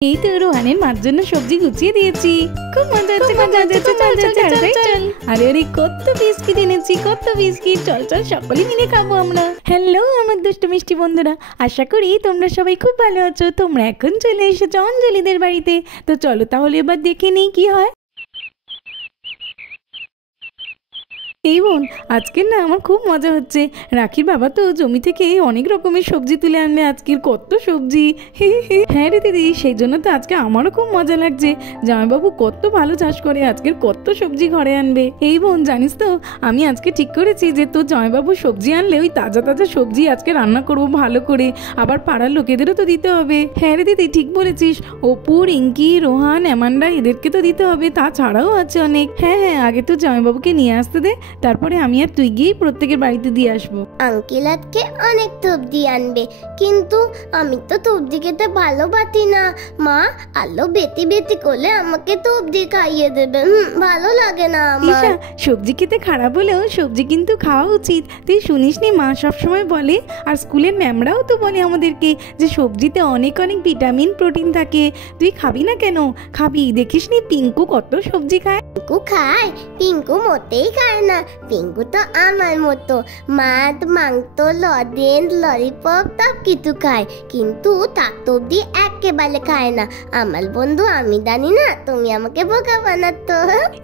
এই তো রোহানের মার জন্য সবজি গুছিয়ে দিয়েছি। খুব মজা হচ্ছে, মজা হচ্ছে, চল চল চল চল। আরে আরে কত বিস্কিট এনেছি, কত বিস্কিট, চল চল সকলে মিলে খাবো আমরা। হ্যালো আমার দুষ্টু মিষ্টি বন্ধুরা, আশা করি তোমরা সবাই খুব ভালো আছো। তোমরা এখন চলে এসেছো অঞ্জলিদের বাড়িতে, তো চলো তাহলে এবার দেখে নিই কি হয়। এই বোন, আজকের না আমার খুব মজা হচ্ছে। রাখির বাবা তো জমি থেকে অনেক রকমের সবজি তুলে আনবে, আজকের কত সবজি। হ্যাঁ রে দিদি, সেই জন্য তো আজকে আমারও খুব মজা লাগছে। জামাইবাবু কত ভালো চাষ করে, আজকের কত সবজি ঘরে আনবে। এই বোন জানিস তো, আমি আজকে ঠিক করেছি যে তোর জামাইবাবু সবজি আনলে ওই তাজা তাজা সবজি আজকে রান্না করবো ভালো করে, আবার পাড়ার লোকেদেরও তো দিতে হবে। হ্যাঁ রে দিদি, ঠিক বলেছিস। অপু, রিঙ্কি, রোহান, অ্যামান্ডা এদেরকে তো দিতে হবে, তাছাড়াও আছে অনেক। হ্যাঁ হ্যাঁ, আগে তো জামাইবাবুকে নিয়ে আসতে দে, তারপরে আমি আর তুই গিয়ে প্রত্যেকের বাড়িতে দিয়ে আসবো। আঙ্কেল আজকে অনেক সবজি আনবে, কিন্তু আমি তো সবজি খেতে ভালোবাসি না। মা আলো বেটি বেটি করলে আমাকে সবজি খাইয়ে দেবে, ভালো লাগে না আমার। সবজি খেতে খারাপ হলেও সবজি কিন্তু খাওয়া উচিত। তুই শুনিসনি মা সবসময় বলে, আর স্কুলের ম্যামরাও তো বলে আমাদেরকে যে সবজিতে অনেক অনেক ভিটামিন প্রোটিন থাকে। তুই খাবি না কেন? খাবি। দেখিসনি পিঙ্কু কত সবজি খায়। পিঙ্কু খায়? পিঙ্কু মোটেই খায় না। পিঙ্কু তো আমার মতো মাছ, মাংস, লজেন্স, ললিপপ সব কিছু খায়, কিন্তু তার সবজি একেবারে খায় না। আমার বন্ধু আমি জানি না, তুমি আমাকে বোকা বানাতো।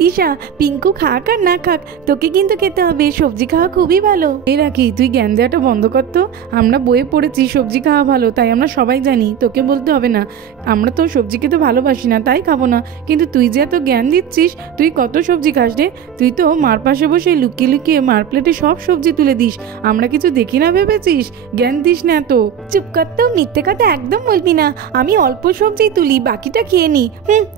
ঈশা, পিঙ্কু খাক আর না খাক, তোকে কিন্তু খেতে হবে। সবজি খাওয়া খুবই ভালো। এই রাখি, তুই জ্ঞান দেওয়াটা বন্ধ করতো। আমরা বইয়ে পড়েছি সবজি খাওয়া ভালো, তাই আমরা সবাই জানি, তোকে বলতে হবে না। আমরা তো সবজি খেতে ভালোবাসি না, তাই খাবো না। কিন্তু তুই যে এত জ্ঞান দিচ্ছিস, তুই কত সবজি খাস রে? তুই তো মার পাশে বসে লুকিয়ে লুকিয়ে মার প্লেটে সব সবজি তুলে দিস, আমরা কিছু দেখি না ভেবেছিস? জ্ঞান দিস না তো। চুপ কর তো, মিথ্যে কথা একদম বলবি না। আমি অল্প সবজি তুলি, বাকিটা খেয়ে নি।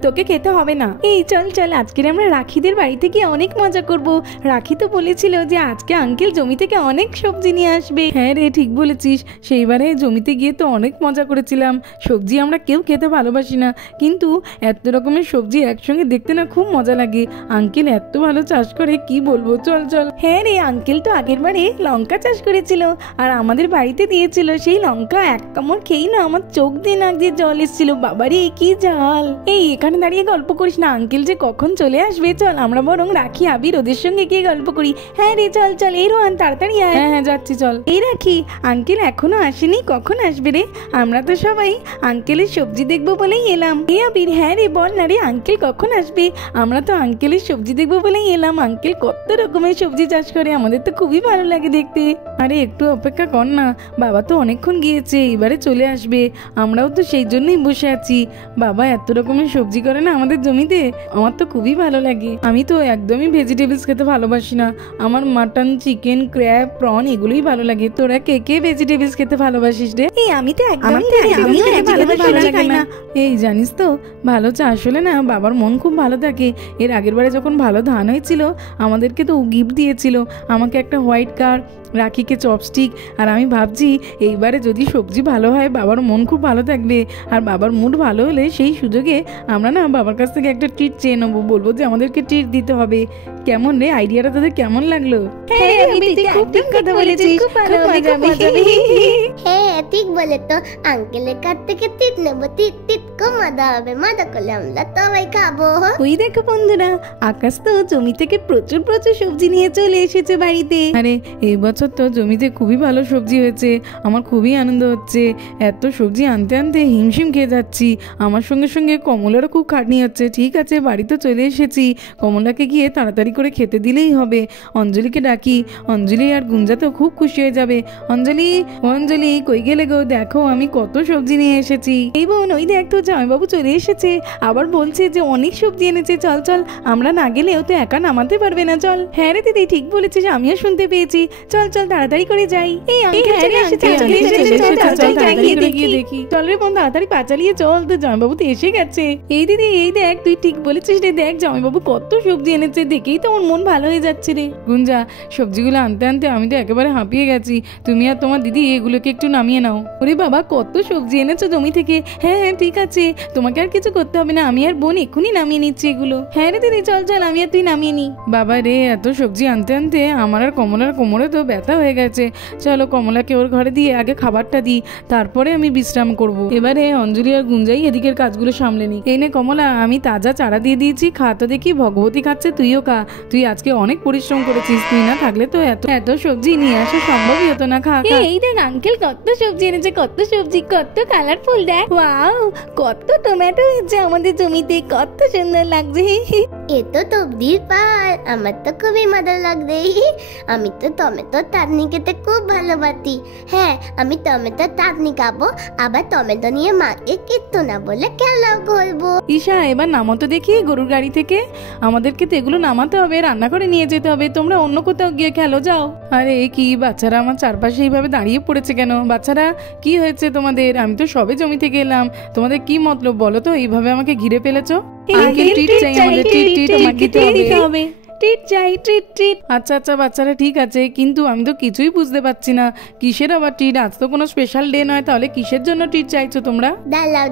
তোকে খেতে হবে না। এই চল চল, আজকের আমরা রাখিদের বাড়িতে গিয়ে অনেক মজা করব। রাখি তো বলেছিল যে আজকে আঙ্কেল জমি থেকে অনেক সবজি নিয়ে আসবে। হ্যাঁ রে, ঠিক বলেছিস। সেইবারে জমিতে গিয়ে তো অনেক মজা করেছিলাম। সবজি আমরা কেউ খেতে ভালোবাসি না, কিন্তু এত রকমের সবজি একসঙ্গে দেখতে না খুব মজা লাগে। আঙ্কেল এত ভালো চাষ করে, কি বলবো। চল চল। হ্যাঁ রে, আঙ্কেল তো আগের বারে লঙ্কা চাষ করেছিল আর আমাদের বাড়িতে দিয়েছিল। সেই লঙ্কা এক কামড় খেয়েই না আমার চোখ দিয়ে নাক দিয়ে জল এসেছিল। বাবারে কি ঝাল। এই এখানে দাঁড়িয়ে গল্প করিস না, আঙ্কেল যে কখন চলে আসবে। চল আমরা বরং রাখি আবির ওদের সঙ্গে গিয়ে গল্প করি। হ্যাঁ রে চল চল। এই রোহান তাড়াতাড়ি আয়। হ্যাঁ হ্যাঁ যাচ্ছি চল। এই রাখি, আঙ্কেল এখনো আসেনি, কখন আসবে রে? আমরা তো সবাই আঙ্কেলের সবজি দেখবো বলেই এলাম। এই আবির, হ্যাঁ রে বল না রে, আঙ্কেল কখন আসবে? আমরা তো আঙ্কেলের সবজি দেখবো বলেই এলাম। আঙ্কেল কত রকমের সবজি চাষ করে, আমাদের তো খুবই ভালো লাগে দেখতে। আরে একটু অপেক্ষা কর না, বাবা তো অনেকক্ষণ গিয়েছে, এবারে চলে আসবে। আমরাও তো সেই জন্যই বসে আছি। বাবা এত রকমের সবজি করে না আমাদের জমিতে, আমার তো খুবই ভালো লাগে। আমি তো একদমই ভেজিটেবলস খেতে ভালোবাসি না, আমার মাটন, চিকেন, ক্র্যাব, প্রন এগুলোই ভালো লাগে। তোরা কে কে ভেজিটেবলস খেতে ভালোবাসিস রে? এই আমি তো একদমই না। এই জানিস তো, ভালো চাষ হলে না বাবার মন খুব ভালো থাকে। এর আগের বারে যখন ভালো ধান হয়েছিল, আমাদেরকে তো গিফট দিয়েছিল, আমাকে একটা হোয়াইট কার, রাখিকে চপস্টিক। আর আমি ভাবছি এইবারে যদি সবজি ভালো হয় বাবার মন খুব ভালো থাকবে, আর বাবার মুড ভালো হলে সেই সুযোগে আমরা না বাবার কাছ থেকে একটা ট্রিট চেয়ে নেবো, বলবো যে আমাদেরকে ট্রিট দিতে হবে। কেমন রে আইডিয়াটা তোদের কেমন লাগলো? হ্যাঁ ঠিক বলে তো, আঙ্কেলের কাছ থেকে টিট নেবো, টিট টিট খুব মজা হবে। মজা করলে আমরা সবাই খাবো। ওই দেখো বন্ধুরা, আকাশ তো জমি থেকে প্রচুর প্রচুর সবজি নিয়ে চলে এসেছে বাড়িতে। আরে এই বছর তো জমিতে খুবই ভালো সবজি হয়েছে, আমার খুবই আনন্দ হচ্ছে। এত সবজি আনতে আনতে হিমশিম খেয়ে যাচ্ছি। আমার সঙ্গে সঙ্গে কমলারও খুব খাটনি হচ্ছে। ঠিক আছে, বাড়ি তো চলে এসেছি, কমলাকে গিয়ে তাড়াতাড়ি করে খেতে দিলেই হবে। অঞ্জলিকে ডাকি, অঞ্জলি আর গুঞ্জা তো খুব খুশি হয়ে যাবে। অঞ্জলি, অঞ্জলি কই গেলে গো? দেখো আমি কত সবজি নিয়ে এসেছি। এই বোন, ওই দেখ তো জামাইবাবু চলে এসেছে, আবার বলছে যে অনেক সবজি এনেছে। চল চল, আমরা না গেলেও তো একা নামাতে পারবে না। চল। হ্যাঁ রে দিদি, ঠিক বলেছিস, আমিও শুনতে পেয়েছি। চল চল তাড়াতাড়ি করে যাই। এই দেখি। চল রে বোন, তাড়াতাড়ি পা চালিয়ে চল, তো জামাইবাবু তো এসে গেছে। এই দিদি, এই দেখ, তুই ঠিক বলেছিস রে। দেখ জামাইবাবু কত সবজি এনেছে, দেখেই তো ওর মন ভালো হয়ে যাচ্ছে রে। গুঞ্জা, সবজিগুলো আনতে আনতে আমি তো একেবারে হাঁপিয়ে গেছি। তুমি আর তোমার দিদি এগুলোকে একটু নামিয়ে নাও। ওরে বাবা, কত সবজি এনেছো জমি থেকে। হ্যাঁ হ্যাঁ ঠিক আছে, তোমাকে আর কিছু করতে হবে না, আমি আর বোন এক্ষুনি নামিয়ে নিচ্ছি এগুলো। হ্যাঁ রে দিদি, চল চল, আমি আর তুই নামিয়ে নি। বাবা রে, এত সবজি আনতে আনতে আমার আর কমলার কোমরে তো ব্যথা হয়ে গেছে। চলো কমলাকে ওর ঘরে দিয়ে আগে খাবারটা দিই, তারপরে আমি বিশ্রাম করব। এবারে অঞ্জলি আর গুঞ্জাই এদিকের কাজগুলো সামলে নি। এই নে কমলা, আমি তাজা চারা দিয়ে দিয়েছি, খা তো দেখি। ভগবতী খাচ্ছে, তুইও খা। তুই আজকে অনেক পরিশ্রম করেছিস, তুই না থাকলে তো এত এত সবজি নিয়ে আসা সম্ভবই হতো না। খা খা। এই দেখ আঙ্কেল কত সবজি এনেছে, কত সবজি, কত কালারফুল। দেখ ওয়াও, কত টমেটো হয়েছে আমাদের জমিতে, কত সুন্দর লাগছে। এ তো সবজির পাহাড়, আমার তো খুবই মজা লাগছে। আমি তো টমেটোর চাটনি খেতে খুব ভালোবাসি। হ্যাঁ, আমি টমেটোর চাটনি খাবো, আবার টমেটো নিয়ে মাকে কিচ্ছু না বলে খেলাও করবো। ঈশা, এবার নামো তো দেখি গরুর গাড়ি থেকে। আমাদেরকে তো এগুলো নামাতে হবে, রান্না করে নিয়ে যেতে হবে। তোমরা অন্য কোথাও গিয়ে খেলো, যাও। আরে কি বাচ্চারা আমার চারপাশে এইভাবে দাঁড়িয়ে পড়েছে কেন? বাচ্চারা কি হয়েছে তোমাদের? আমি তো সবে জমি থেকে এলাম, তোমাদের কি মতলব বলো তো? এইভাবে আমাকে ঘিরে ফেলেছো। আঙ্কেল ট্রিট চাই আমাদের, ট্রিট ট্রিট আমাকে দিতে হবে। ট্রিট চাই, ট্রিট ট্রিট। আচ্ছা আচ্ছা বাচ্চারা ঠিক আছে, কিন্তু আমি তো কিছুই বুঝতে পারছি না কিসের আবার ট্রিট। আজ তো কোনো স্পেশাল ডে নয়, তাহলে কিসের জন্য ট্রিট চাইছো তোমরা?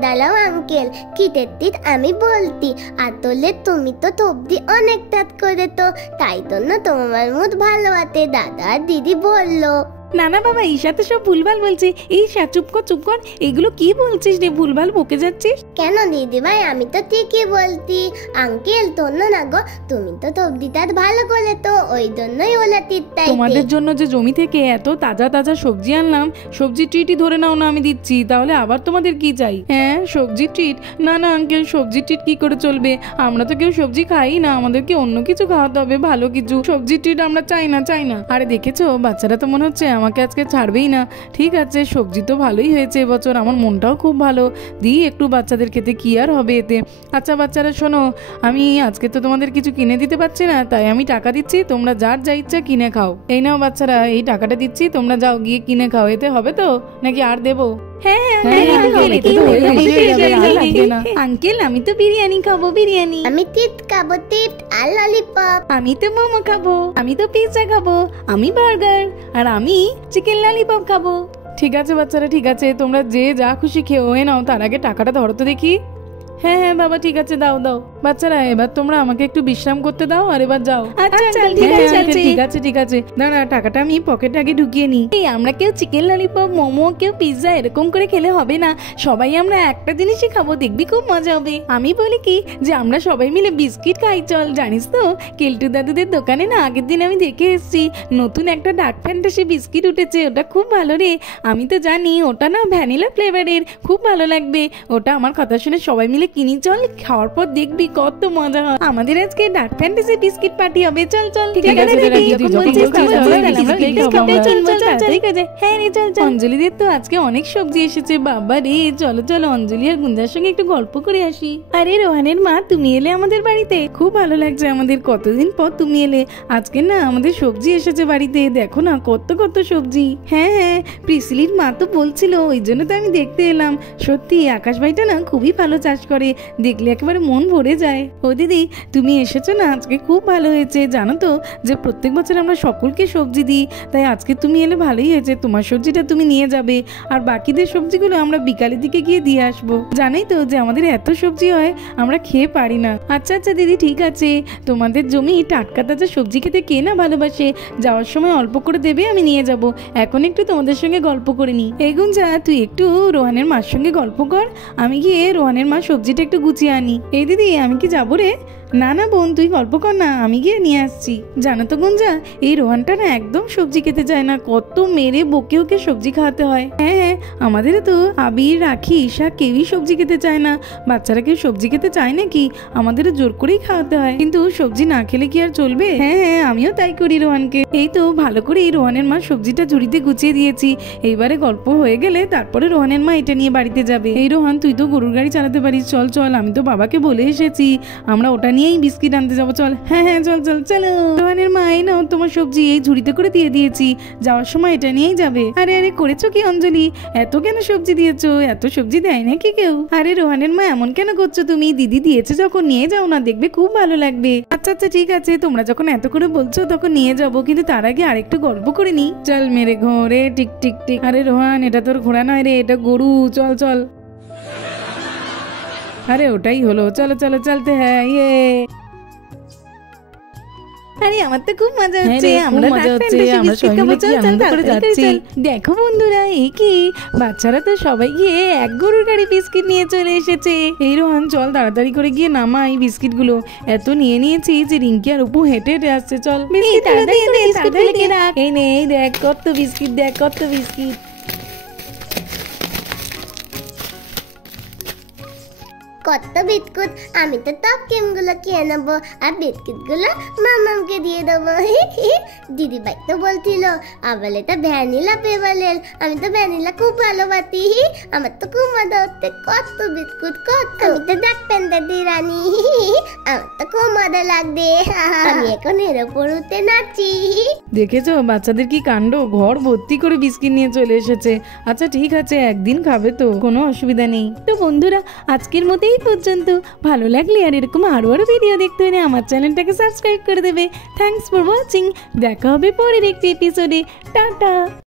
দাঁড়াও আঙ্কেল, কিটের ট্রিট আমি বলতি। আসলে তুমি তো সবজি অনেক কাজ করে, তো তাই জন্য তোমার মুড ভালো আছে, দাদা আর দিদি বললো। না না বাবা, ঈশা তো সব ভুলভাল বলছে। ঈশা চুপ কর চুপ কর, এগুলো কি বলছিস রে? ভুলভাল বকে যাচ্ছিস। কেন দিদি ভাই, আমি তো ঠিকই বলতি। আঙ্কেল তোন্ন না গো, তুমি তো সবজিটা ভালো করে, তো ওই জন্যই ওলা টিটটাই। তোমাদের জন্য যে জমি থেকে এত তাজা তাজা সবজি আনলাম, সবজি ট্রিটই ধরে নাও না, আমি দিচ্ছি। তাহলে আবার তোমাদের কি চাই? হ্যাঁ সবজি ট্রিট? না না আঙ্কেল, সবজি ট্রিট কি করে চলবে? আমরা তো কেউ সবজি খাই না, আমাদেরকে অন্য কিছু খাওয়াতে হবে, ভালো কিছু। সবজি ট্রিট আমরা চাই না, চাই না। আরে দেখেছো বাচ্চারা তো মনে হচ্ছে আমাকে আজকে ছাড়বেই না। ঠিক আছে, সবজি তো ভালোই হয়েছে এবছর, আমার মনটাও খুব ভালো। দিই একটু বাচ্চাদের খেতে, কি আর হবে এতে। আচ্ছা বাচ্চারা শোনো, আমি আজকে তো তোমাদের কিছু কিনে দিতে পারছি না, তাই আমি টাকা দিচ্ছি, তোমরা যার যা ইচ্ছা কিনে খাও। এই নাও বাচ্চারা, এই টাকাটা দিচ্ছি, তোমরা যাও গিয়ে কিনে খাও। এতে হবে তো নাকি আর দেবো? আঙ্কেল আমি তো বিরিয়ানি খাবো, বিরিয়ানি। আমি টিট খাবো, টিট আর ললিপপ। আমি তো মোমো খাবো, আমি তো পিৎজা খাবো, আমি বার্গার, আর আমি চিকেন ললিপপ খাবো। ঠিক আছে বাচ্চারা, ঠিক আছে, তোমরা যে যা খুশি খেয়ে নাও, তার আগে টাকাটা ধরো তো দেখি। হ্যাঁ হ্যাঁ বাবা, ঠিক আছে, দাও দাও। বাচ্চারা এবার তোমরা আমাকে একটু বিশ্রাম করতে দাও, আর এবার যাও। আচ্ছা ঠিক আছে ঠিক আছে ঠিক আছে, দাঁড়া, টাকাটা আমি পকেটে আগে ঢুকিয়ে নিই। আমরা কেউ চিকেন ললিপপ, মোমো, কেউ পিৎজা এরকম করে খেলে হবে না। সবাই আমরা একটা জিনিসই খাবো, দেখবি খুব মজা হবে। আমি বলি কি যে আমরা সবাই মিলে বিস্কিট খাই, চল। জানিস তো কেলটু দাদুদের দোকানে না আগের দিন আমি দেখে এসেছি, নতুন একটা ডার্ক ফ্যান্টাসি বিস্কিট উঠেছে, ওটা খুব ভালো রে। আমি তো জানি ওটা না ভ্যানিলা ফ্লেভারের, খুব ভালো লাগবে। ওটা আমার কথা শুনে সবাই মিলে কিনি, চল। খাওয়ার পর দেখবি কত মজা হয়। আমাদের আজকে ডার্ক ফ্যান্টাসি বিস্কিট পার্টি হবে, চল চল। ঠিক আছে, হ্যাঁ রে চল চল। অঞ্জলিদের তো আজকে অনেক সবজি এসেছে, বাবা রে। চলো চলো, অঞ্জলি আর গুঞ্জার সঙ্গে একটু গল্প করে আসি। আরে রোহানের মা, তুমি এলে আমাদের বাড়িতে, খুব ভালো লাগছে আমাদের, কতদিন পর তুমি এলে। আজকে না আমাদের সবজি এসেছে বাড়িতে, দেখো না কত কত সবজি। হ্যাঁ হ্যাঁ, প্রিসিলির মা তো বলছিল, ওই জন্য তো আমি দেখতে এলাম। সত্যি আকাশ ভাইটা না খুবই ভালো চাষ করে, দেখলে একেবারে মন ভরে যায়। ও দিদি, তুমি এসেছো না, আজকে খুব ভালো হয়েছে। জানো তো যে প্রত্যেক বছর আমরা সকলকে সবজি দিই, তাই আজকে তুমি এলে ভালোই হয়েছে। তোমার সবজিটা তুমি নিয়ে যাবে, আর বাকিদের সবজিগুলো আমরা বিকালের দিকে গিয়ে দিয়ে আসবো। জানোই তো যে আমাদের এত সবজি হয়, আমরা খেয়ে পারি না। আচ্ছা আচ্ছা দিদি, ঠিক আছে। তোমাদের জমি টাটকা তাজা সবজি খেতে কে না ভালোবাসে। যাওয়ার সময় অল্প করে দেবে, আমি নিয়ে যাব। এখন একটু তোমাদের সঙ্গে গল্প করে নি। এই গুঞ্জা, তুই একটু রোহানের মার সঙ্গে গল্প কর, আমি গিয়ে রোহানের মা সবজিটা একটু গুছিয়ে আনি। এই দিদি, আমি কি যাবো রে? না না বোন, তুই গল্প কর না, আমি গিয়ে নিয়ে আসছি। জানো তো গুঞ্জা, এই রোহানটা না একদম সবজি খেতে চায় না, কত মেরে বকে ওকে সবজি খাওয়াতে হয়। হ্যাঁ হ্যাঁ, আমাদেরও তো আবির, রাখি, ঈশা কেউই সবজি খেতে চায় না। বাচ্চারা কেউ সবজি খেতে চায় নাকি? আমাদেরও জোর করেই খাওয়াতে হয়, কিন্তু সবজি না খেলে কি আর চলবে? হ্যাঁ হ্যাঁ, আমিও তাই করি রোহানকে। এই তো ভালো করে এই রোহানের মা সবজিটা ঝুড়িতে গুছিয়ে দিয়েছি। এইবারে গল্প হয়ে গেলে তারপরে রোহানের মা এটা নিয়ে বাড়িতে যাবে। এই রোহান, তুই তো গরুর গাড়ি চালাতে পারিস, চল চল। আমি তো বাবাকে বলে এসেছি, আমরা ওটা নিয়েই বিস্কিট আনতে যাবো, চল। হ্যাঁ হ্যাঁ, চল চল চলো। রোহানের মা, এই নাও তোমার সবজি, এই ঝুড়িতে করে দিয়ে দিয়েছি, যাওয়ার সময় এটা নিয়েই যাবে। আরে আরে, করেছো কি অঞ্জলি? এত কেন সবজি দিয়েছো? এত সবজি দেয় নাকি কেউ? আরে রোহানের মা, এমন কেন করছো তুমি? দিদি দিয়েছে যখন নিয়ে যাও না, দেখবে খুব ভালো লাগবে। আচ্ছা আচ্ছা ঠিক আছে, তোমরা যখন এত করে বলছো তখন নিয়ে যাবো, কিন্তু তার আগে আরেকটু গল্প করে নি। চল মেরে ঘোরে টিক টিক টিক। আরে রোহান, এটা তোর ঘোড়া নয় রে, এটা গরু, চল চল। আরে ওটাই হলো, চলো চলো, চলতে হ্যাঁ। ইয়ে আরে আমার তো খুব মজা হ্যাঁ হচ্ছে, রে, খুব আমরা মজা হচ্ছে, আমরা সবাই মিলে কি আনন্দ করে যাচ্ছি। দেখো বন্ধুরা, এই কি বাচ্চারা তো সবাই গিয়ে এক গরুর গাড়ি বিস্কিট নিয়ে চলে এসেছে। এই রোহান চল তাড়াতাড়ি করে গিয়ে নামাই বিস্কিটগুলো, এত নিয়ে নিয়েছি যে রিঙ্কি আর অপু হেঁটে হেঁটে আসছে। চল এই নে, এই দেখ কত বিস্কিট, দেখ কত বিস্কিট। কত বিস্কুট, আমি তো টপ ক্রিমগুলো খেয়ে নেবো আর বিস্কিটগুলো মামামকে দিয়ে দেবো। দিদি ভাই তো বলছিল আবার এটা ভ্যানিলা ফ্লেভারের, আমি তো ভ্যানিলা খুব ভালোবাসি। আমার তো খুব মজা হচ্ছে, কত বিস্কুট কত। আমি তো ডাক পেন্দাদি রানী, আমার তো খুব মজা লাগবে। আমি এখন এর ওপর উঠে নাচি। দেখেছো বাচ্চাদের কি কাণ্ড, ঘর ভর্তি করে বিস্কিট নিয়ে চলে এসেছে। আচ্ছা ঠিক আছে, একদিন খাবে তো, কোনো অসুবিধা নেই। তো বন্ধুরা, আজকের মতো এই পর্যন্ত। ভালো লাগলে আর এরকম আরো ভিডিও দেখতে হলে আমার চ্যানেলটাকে সাবস্ক্রাইব করে দেবে। Thanks for watching. দেখা হবে পরের একটি এপিসোডে। টাটা।